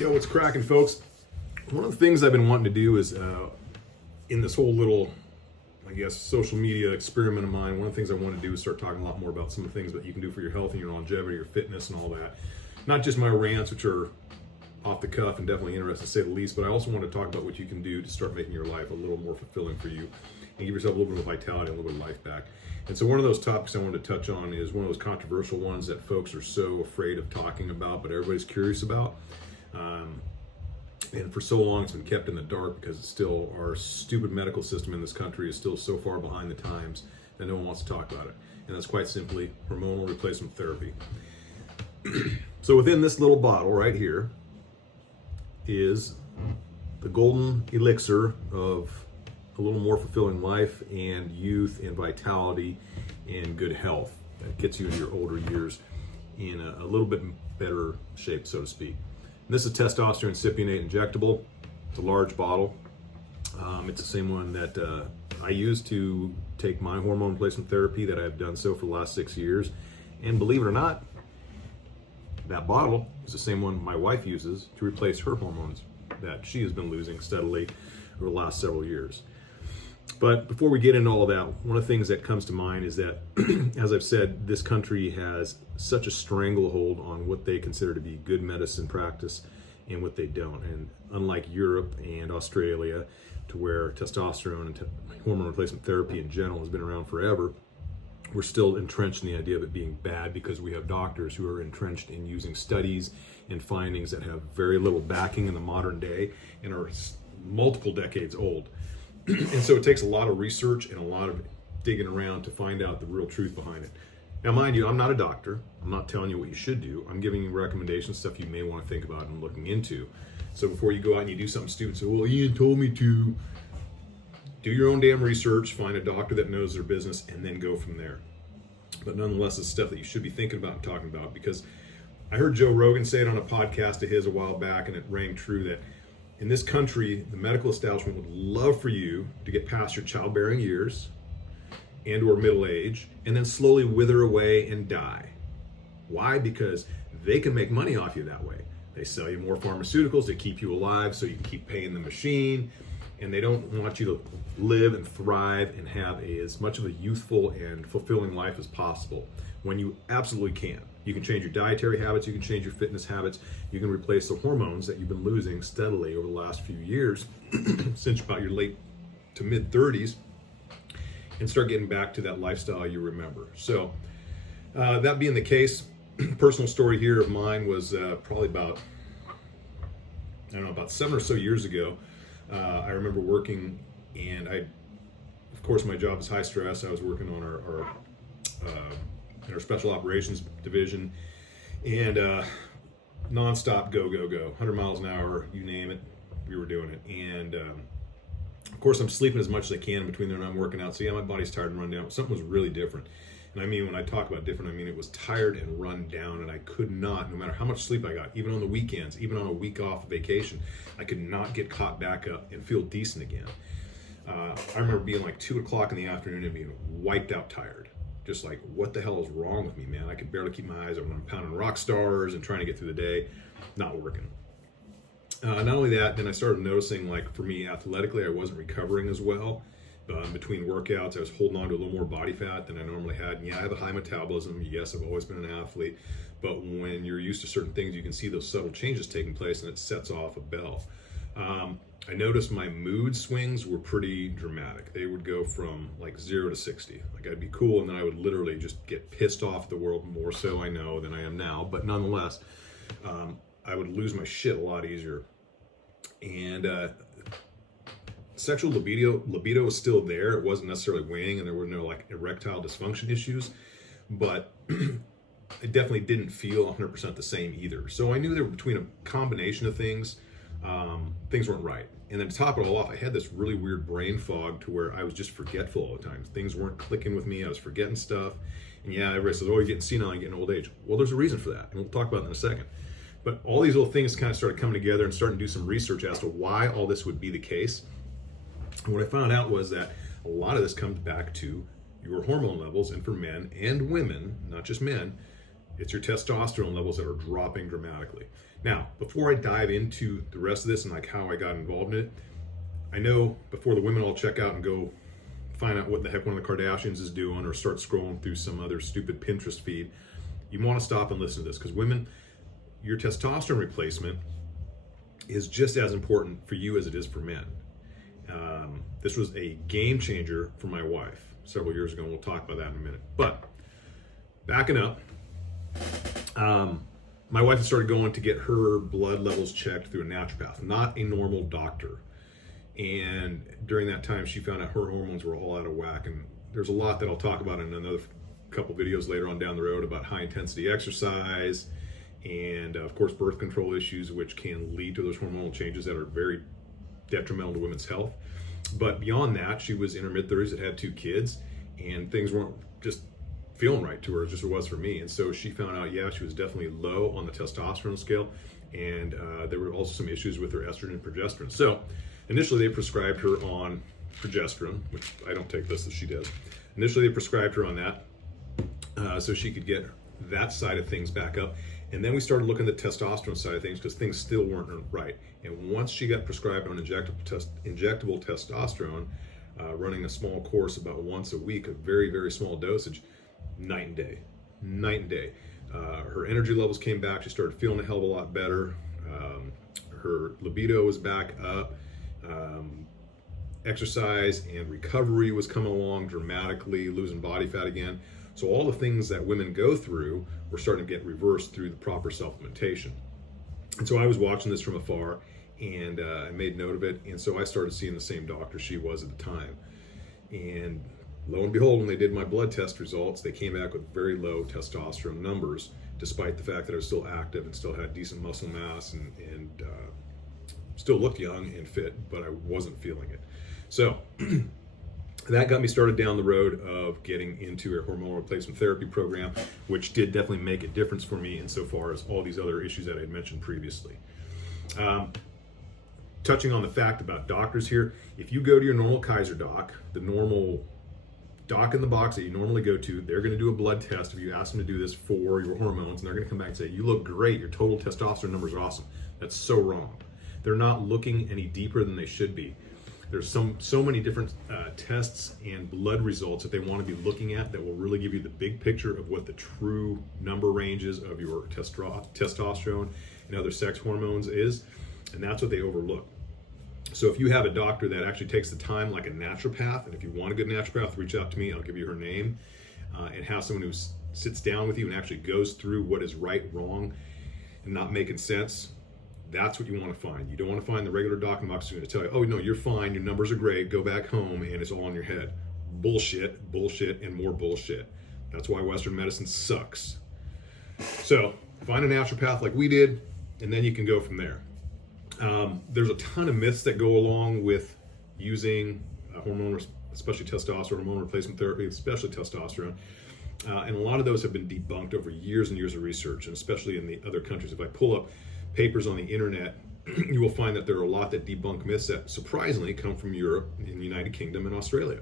Yo, what's cracking, folks? One of the things I've been wanting to do is, in this whole little, social media experiment of mine, one of the things I want to do is start talking a lot more about some of the things that you can do for your health and your longevity, your fitness, and all that. Not just my rants, which are off the cuff and definitely interesting to say the least, but I also want to talk about what you can do to start making your life a little more fulfilling for you and give yourself a little bit of vitality, a little bit of life back. And so one of those topics I wanted to touch on is one of those controversial ones that folks are so afraid of talking about, but everybody's curious about. And for so long it's been kept in the dark because it's still, our stupid medical system in this country is still so far behind the times that no one wants to talk about it. And that's quite simply hormonal replacement therapy. So within this little bottle right here is the golden elixir of a little more fulfilling life and youth and vitality and good health that gets you into your older years in a little bit better shape, so to speak. This is a testosterone cypionate injectable. It's a large bottle. It's the same one that I use to take my hormone replacement therapy that I've done so for the last 6 years. And believe it or not, that bottle is the same one my wife uses to replace her hormones that she has been losing steadily over the last several years. But before we get into all of that, one of the things that comes to mind is that, as I've said, this country has such a stranglehold on what they consider to be good medicine practice and what they don't. And unlike Europe and Australia, to where testosterone and hormone replacement therapy in general has been around forever, we're still entrenched in the idea of it being bad because we have doctors who are entrenched in using studies and findings that have very little backing in the modern day and are multiple decades old. And so it takes a lot of research and a lot of digging around to find out the real truth behind it. Now, mind you, I'm not a doctor. I'm not telling you what you should do. I'm giving you recommendations, stuff you may want to think about and looking into. So before you go out and you do something stupid, say, well, Ian told me to, do your own damn research, find a doctor that knows their business, and then go from there. But nonetheless, it's stuff that you should be thinking about and talking about, because I heard Joe Rogan say it on a podcast of his a while back, and it rang true that in this country, the medical establishment would love for you to get past your childbearing years and or middle age and then slowly wither away and die. Why? Because they can make money off you that way. They sell you more pharmaceuticals, they keep you alive so you can keep paying the machine, and they don't want you to live and thrive and have as much of a youthful and fulfilling life as possible when you absolutely can. You can change your dietary habits, you can change your fitness habits, you can replace the hormones that you've been losing steadily over the last few years, since about your late to mid 30s, and start getting back to that lifestyle you remember. So that being the case, personal story here of mine was probably about 7 or so years ago. I remember working, and of course my job is high stress. I was working on our special operations division, and nonstop go 100 miles an hour, you name it, we were doing it. And of course I'm sleeping as much as I can between there and I'm working out, so yeah, my body's tired and run down. But something was really different, and I mean, when I talk about different, I mean it was tired and run down, and I could not, no matter how much sleep I got, even on the weekends, even on a week off vacation, I could not get caught back up and feel decent again. I remember being like 2 o'clock in the afternoon and being wiped out tired. Just like, what the hell is wrong with me, man? I could barely keep my eyes open. I'm pounding rock stars and trying to get through the day, not working. Not only that, then I started noticing, like, for me, athletically, I wasn't recovering as well. Between workouts, I was holding on to a little more body fat than I normally had. And yeah, I have a high metabolism. Yes, I've always been an athlete. But when you're used to certain things, you can see those subtle changes taking place, and it sets off a bell. I noticed my mood swings were pretty dramatic. They would go from like 0 to 60. Like, I'd be cool, and then I would literally just get pissed off at the world, more so I know than I am now. But nonetheless, I would lose my shit a lot easier. And sexual libido was still there. It wasn't necessarily waning, and there were no like erectile dysfunction issues, but it definitely didn't feel 100% the same either. So I knew there were, between a combination of things, things weren't right. And then to top it all off, I had this really weird brain fog to where I was just forgetful all the time. Things weren't clicking with me. I was forgetting stuff. And yeah, everybody says, oh, you're getting senile, you're getting old age. Well, there's a reason for that, and we'll talk about that in a second. But all these little things kind of started coming together, and starting to do some research as to why all this would be the case. And what I found out was that a lot of this comes back to your hormone levels, and for men and women, not just men, It's your testosterone levels that are dropping dramatically. Now, before I dive into the rest of this and like how I got involved in it, I know before the women all check out and go find out what the heck one of the Kardashians is doing or start scrolling through some other stupid Pinterest feed, you want to stop and listen to this, because women, your testosterone replacement is just as important for you as it is for men. This was a game changer for my wife several years ago, and we'll talk about that in a minute. But backing up, my wife had started going to get her blood levels checked through a naturopath, not a normal doctor. And during that time, she found out her hormones were all out of whack. And there's a lot that I'll talk about in another couple videos later on down the road about high intensity exercise and of course birth control issues, which can lead to those hormonal changes that are very detrimental to women's health. But beyond that, she was in her mid-30s, had 2 kids, and things weren't just feeling right to her, just as it was for me. And so she found out, yeah, she was definitely low on the testosterone scale, and there were also some issues with her estrogen and progesterone. So initially they prescribed her on progesterone, which I don't take this as she does. Initially they prescribed her on that so she could get that side of things back up. And then we started looking at the testosterone side of things because things still weren't right. And once she got prescribed on injectable testosterone, running a small course about once a week, a very, very small dosage, night and day. Her energy levels came back. She started feeling a hell of a lot better. Her libido was back up. Exercise and recovery was coming along dramatically, losing body fat again. So all the things that women go through were starting to get reversed through the proper supplementation. And so I was watching this from afar, and I made note of it. And so I started seeing the same doctor she was at the time. And lo and behold, when they did my blood test results, they came back with very low testosterone numbers, despite the fact that I was still active and still had decent muscle mass and still looked young and fit, but I wasn't feeling it. So that got me started down the road of getting into a hormonal replacement therapy program, which did definitely make a difference for me insofar as all these other issues that I had mentioned previously. Touching on the fact about doctors here, if you go to your normal Kaiser doc, the normal doc in the box that you normally go to, they're going to do a blood test if you ask them to do this for your hormones, and they're going to come back and say, you look great, your total testosterone numbers are awesome. That's so wrong. They're not looking any deeper than they should be. There's so many different tests and blood results that they want to be looking at that will really give you the big picture of what the true number ranges of your testosterone and other sex hormones is, and that's what they overlook. So if you have a doctor that actually takes the time, like a naturopath, and if you want a good naturopath, reach out to me, I'll give you her name, and have someone who sits down with you and actually goes through what is right, wrong, and not making sense. That's what you want to find. You don't want to find the regular doc in the box who's going to tell you, oh, no, you're fine, your numbers are great, go back home, and it's all in your head. Bullshit, and more bullshit. That's why Western medicine sucks. So find a naturopath like we did, and then you can go from there. There's a ton of myths that go along with using hormone, especially testosterone, hormone replacement therapy, especially testosterone. And a lot of those have been debunked over years and years of research, and especially in the other countries. If I pull up papers on the internet, you will find that there are a lot that debunk myths that surprisingly come from Europe, in the United Kingdom, and Australia.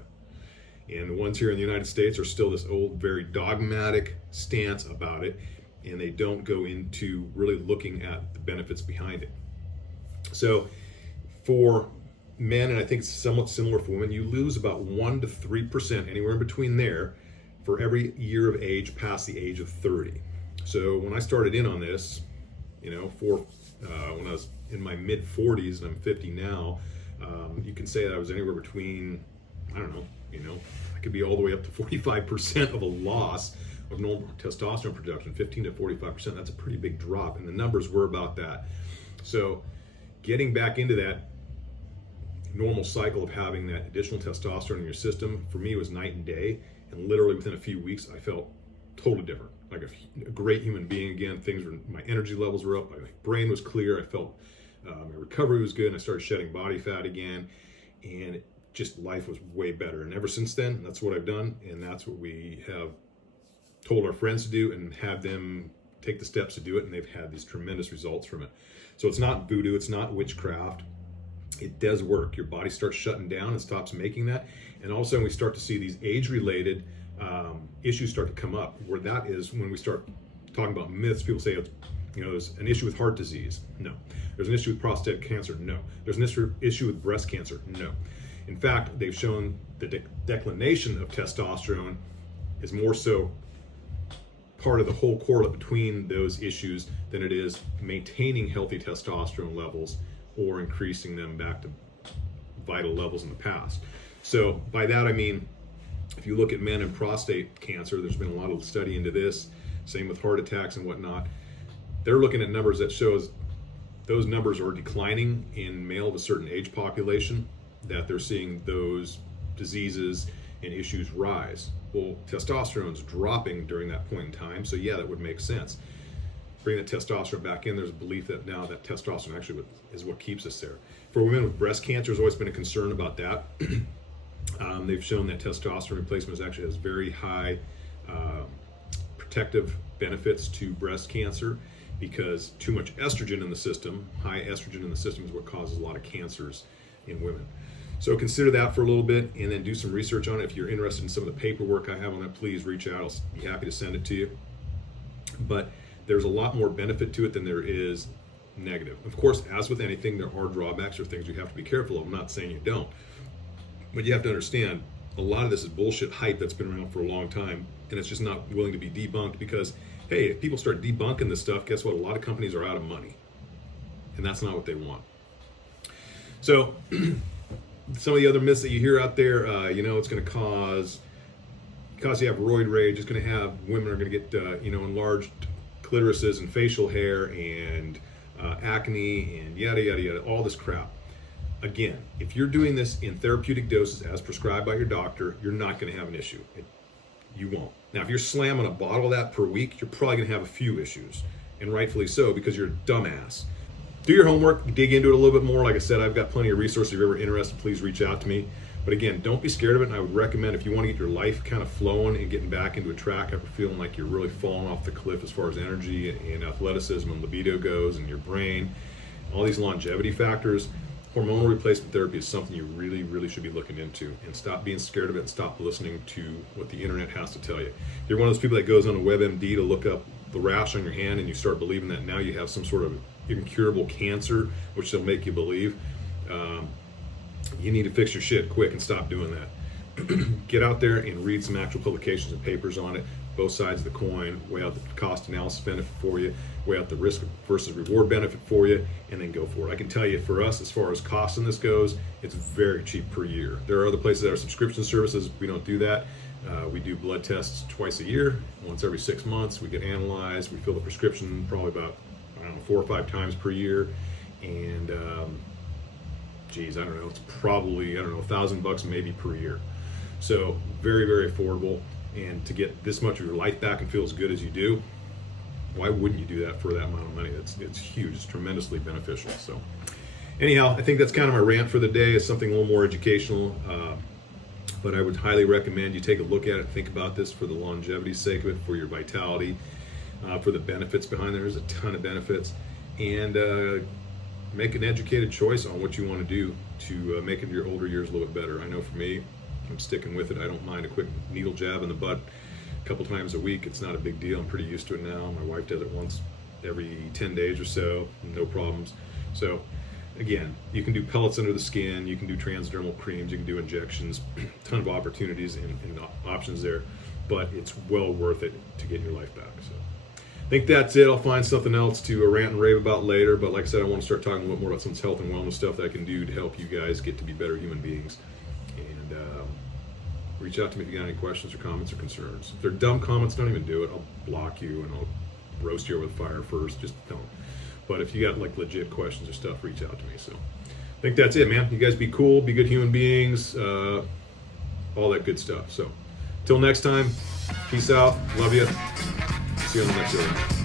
And the ones here in the United States are still this old, very dogmatic stance about it, and they don't go into really looking at the benefits behind it. So for men, and I think it's somewhat similar for women, you lose about 1 to 3%, anywhere in between there, for every year of age past the age of 30. So when I started in on this, when I was in my mid 40s, and I'm 50 now, you can say that I was anywhere between, I could be all the way up to 45% of a loss of normal testosterone production, 15 to 45%. That's a pretty big drop, and the numbers were about that. So getting back into that normal cycle of having that additional testosterone in your system, for me, was night and day. And literally within a few weeks, I felt totally different, like a great human being again. My energy levels were up, my brain was clear, I felt my recovery was good, and I started shedding body fat again, and life was way better. And ever since then, that's what I've done, and that's what we have told our friends to do, and have them take the steps to do it, and they've had these tremendous results from it. So it's not voodoo, it's not witchcraft. It does work. Your body starts shutting down and stops making that, and all of a sudden we start to see these age-related issues start to come up, where that is when we start talking about myths. People say, there's an issue with heart disease. No. There's an issue with prostate cancer. No. There's an issue with breast cancer. No. In fact, they've shown the declination of testosterone is more so part of the whole correlate between those issues than it is maintaining healthy testosterone levels or increasing them back to vital levels in the past. So by that I mean, if you look at men and prostate cancer, there's been a lot of study into this, same with heart attacks and whatnot. They're looking at numbers that shows those numbers are declining in male of a certain age population, that they're seeing those diseases and issues rise. Well, testosterone's dropping during that point in time, so yeah, that would make sense. Bring that testosterone back in, there's a belief that now that testosterone actually is what keeps us there. For women with breast cancer, there's always been a concern about that. They've shown that testosterone replacement actually has very high protective benefits to breast cancer, because too much estrogen in the system, high estrogen in the system, is what causes a lot of cancers in women. So consider that for a little bit, and then do some research on it. If you're interested in some of the paperwork I have on that, please reach out. I'll be happy to send it to you. But there's a lot more benefit to it than there is negative. Of course, as with anything, there are drawbacks or things you have to be careful of. I'm not saying you don't. But you have to understand, a lot of this is bullshit hype that's been around for a long time, and it's just not willing to be debunked, because, hey, if people start debunking this stuff, guess what? A lot of companies are out of money. And that's not what they want. So some of the other myths that you hear out there, it's going to cause you have roid rage. It's going to have, women are going to get, enlarged clitorises and facial hair and acne and yada, yada, yada, all this crap. Again, if you're doing this in therapeutic doses as prescribed by your doctor, you're not going to have an issue. You won't. Now, if you're slamming a bottle of that per week, you're probably going to have a few issues, and rightfully so, because you're a dumbass. Do your homework, dig into it a little bit more. Like I said, I've got plenty of resources. If you're ever interested, please reach out to me. But again, don't be scared of it, and I would recommend, if you want to get your life kind of flowing and getting back into a track after feeling like you're really falling off the cliff as far as energy and athleticism and libido goes, and your brain, all these longevity factors, hormonal replacement therapy is something you really, really should be looking into, and stop being scared of it and stop listening to what the internet has to tell you. If you're one of those people that goes on a WebMD to look up the rash on your hand and you start believing that now you have some sort of incurable cancer, which they'll make you believe, you need to fix your shit quick and stop doing that. Get out there and read some actual publications and papers on it, both sides of the coin, weigh out the cost analysis benefit for you, weigh out the risk versus reward benefit for you, and then go for it. I can tell you, for us, as far as cost in this goes, it's very cheap per year. There are other places that are subscription services. We don't do that. We do blood tests twice a year, once every 6 months. We get analyzed. We fill the prescription probably about 4 or 5 times per year, and it's probably $1,000 maybe per year. So very, very affordable. And to get this much of your life back and feel as good as you do, why wouldn't you do that for that amount of money? It's huge. It's tremendously beneficial. So anyhow, I think that's kind of my rant for the day. It's something a little more educational, but I would highly recommend you take a look at it, think about this for the longevity's sake of it, for your vitality, for the benefits behind there. There's a ton of benefits, and make an educated choice on what you want to do to make it your older years a little bit better. I know for me, I'm sticking with it. I don't mind a quick needle jab in the butt a couple times a week. It's not a big deal. I'm pretty used to it now. My wife does it once every 10 days or so, no problems. So again, you can do pellets under the skin, you can do transdermal creams, you can do injections, ton of opportunities and options there, but it's well worth it to get your life back. So I think that's it. I'll find something else to rant and rave about later, but like I said, I want to start talking a little more about some health and wellness stuff that I can do to help you guys get to be better human beings. And reach out to me if you got any questions or comments or concerns. If they're dumb comments, don't even do it. I'll block you and I'll roast you over the fire first. Just don't. But if you got like legit questions or stuff, reach out to me. So I think that's it, man. You guys be cool, be good human beings, all that good stuff. So until next time, peace out. Love you. See you on the next video.